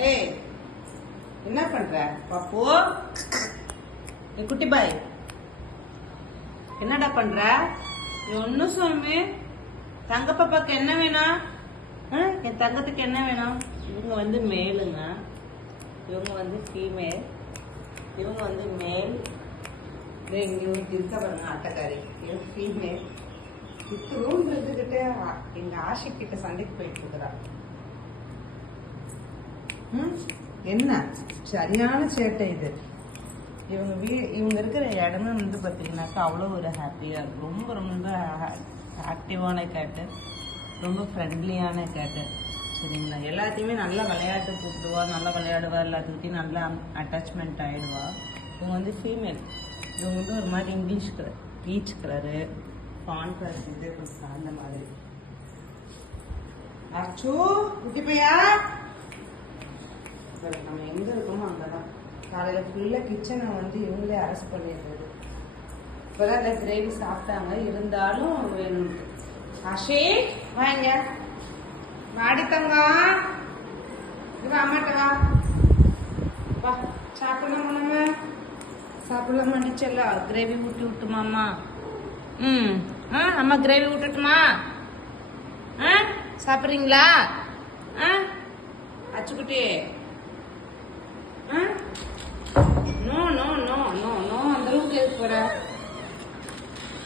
ஏய் என்ன பண்ற பாப்பு? குட்டி பாய் என்னடா பண்ற? ஒன்னும் சுவாமி. தங்க பாப்பாக்கு என்ன வேணும்? என் தங்கத்துக்கு என்ன வேணும்? இவங்க வந்து மேலுங்க, இவங்க வந்து ஃபீமேல், இவங்க வந்து மேல். இங்க இருக்க பாருங்க அட்டைக்காரி, இவங்க ஃபீமேல். இப்போ ரூம் இருந்துகிட்டு எங்க ஆஷிக் கிட்ட சண்டைக்கு போயிட்டு இருக்கிறா. என்ன சரியான சேட்டை இது. இவங்க இருக்கிற இடமே வந்து பார்த்தீங்கன்னாக்கா அவ்வளோ ஒரு ஹாப்பியாக இருக்கும். ரொம்ப ரொம்ப ஆக்டிவான கேட்டு, ரொம்ப ஃப்ரெண்ட்லியான கேட்டு. சரிங்களா? எல்லாத்தையுமே நல்லா விளையாட்டு கூப்பிடுவா, நல்லா விளையாடுவா, எல்லாத்துக்கிட்டையும் நல்லா அட்டாச்மெண்ட் ஆகிடுவா. இவங்க வந்து ஃபீமேல். இவங்க வந்து ஒரு மாதிரி இங்கிலீஷ் கலர், பீச் கலரு, பான் கலர், இது கொஞ்சம் அந்த மாதிரி. அச்சோ குட்டி பையா, நம்ம எங்க இருக்கோமோ அங்கதான். காலையில ஃபுல்லா கிச்சனை வந்து இவங்களே அரெஸ்ட் பண்ணிடுறது. இப்பதான் அந்த கிரேவி சாப்பிட்டாங்க, இருந்தாலும் வேணும். ஆஷிக் வாங்க, வாடித்தங்க, இவ அம்மாட்ட வா, சாப்பிடலாமா? நம்ம சாப்பிடலாமா? டிச்சல்ல கிரேவி ஊட்டி விட்டுமாம்மா? அம்மா கிரேவி விட்டுட்டுமா? சாப்பிட்றீங்களா? அச்சுக்குட்டி, no no no no no, அந்த அளவுக்கு எதுக்கு போற?